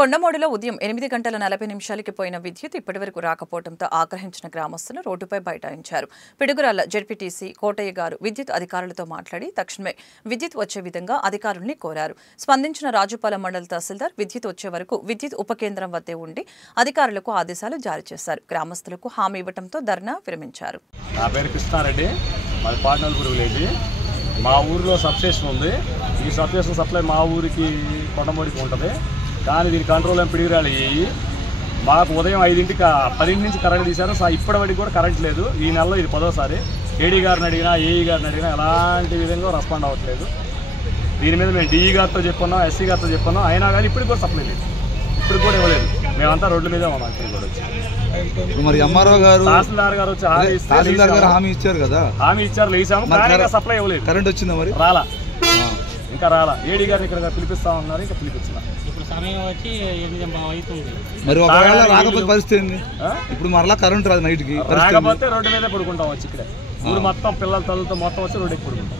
కొండమూడిలో ఉదయం 8:40 పోయిన విద్యుత్ ఇప్పటివరకు రాకపోవడంతో ఆగ్రహించిన గ్రామస్తులు రోడ్డుపై బైఠాయించారు. పిడుగురాళ్ల జెడ్పీటీసీ కోటయ్య గారు విద్యుత్ అధికారులతో మాట్లాడి తక్షణమే విద్యుత్ వచ్చే విధంగా అధికారుల్ని కోరారు. స్పందించిన రాజుపాలెం మండల తహసీల్దార్ విద్యుత్ వచ్చే వరకు విద్యుత్ ఉపకేంద్రం వద్దే ఉండి అధికారులకు ఆదేశాలు జారీ చేశారు. గ్రామస్తులకు హామీ ఇవ్వడంతో ధర్నా విరమించారు. నా పేరు కృష్ణారెడ్డి, మాది పాటనల్పూర్ విలేజ్. మా ఊరిలో సబ్స్టేషన్ ఉంది. ఈ సబ్స్టేషన్ సప్లై మా ఊరికి కొండమూడికి ఉంటుంది. కానీ దీని కంట్రోల్ ఏం పిడిగిరాలు అయ్యి మాకు ఉదయం 5ంటికి 10 నుంచి కరెంట్ తీశారు. ఇప్పటివరకు కూడా కరెంట్ లేదు. ఈ నెలలో ఇది 10వ ఏడీ గారిని అడిగినా ఏఈ గారిని అడిగినా ఎలాంటి విధంగా రెస్పాండ్ అవ్వట్లేదు. దీని మీద మేము డిఈ గారితో చెప్పుకున్నాం, ఎస్సీ గారితో చెప్పుకున్నాం, అయినా కానీ ఇప్పటికి కూడా సప్లై లేదు, ఇప్పుడు కూడా ఇవ్వలేదు. మేమంతా రోడ్ల మీదే ఉన్నాం. ఇప్పుడు కూడా వచ్చి మరి ఎంఆర్ఓ గారు తహసీల్దార్ గారు వచ్చి హామీ ఇచ్చారు కదా, హామీ ఇచ్చారు, లేసాము, కానీ సప్లై ఇవ్వలేదు. కరెంట్ వచ్చిందా మరి? రాలా, ఇంకా రాలా. ఏడీ గారిని ఇక్కడ పిలిపిస్తా ఉన్నారు, ఇంకా పిలిపించిన ఇప్పుడు సమయం వచ్చి 8 అవుతుంది. మరి ఒకవేళ రాకపోతే పరిస్థితి ఏంది? ఇప్పుడు మరలా కరెంట్ రాదు నైట్కి, రాకపోతే రోడ్డు మీదే పడుకుంటాం. వచ్చి ఇక్కడ ఊరు మొత్తం పిల్లల తల్లుతో మొత్తం వచ్చి రోడ్డుకి పడుకుంటాం.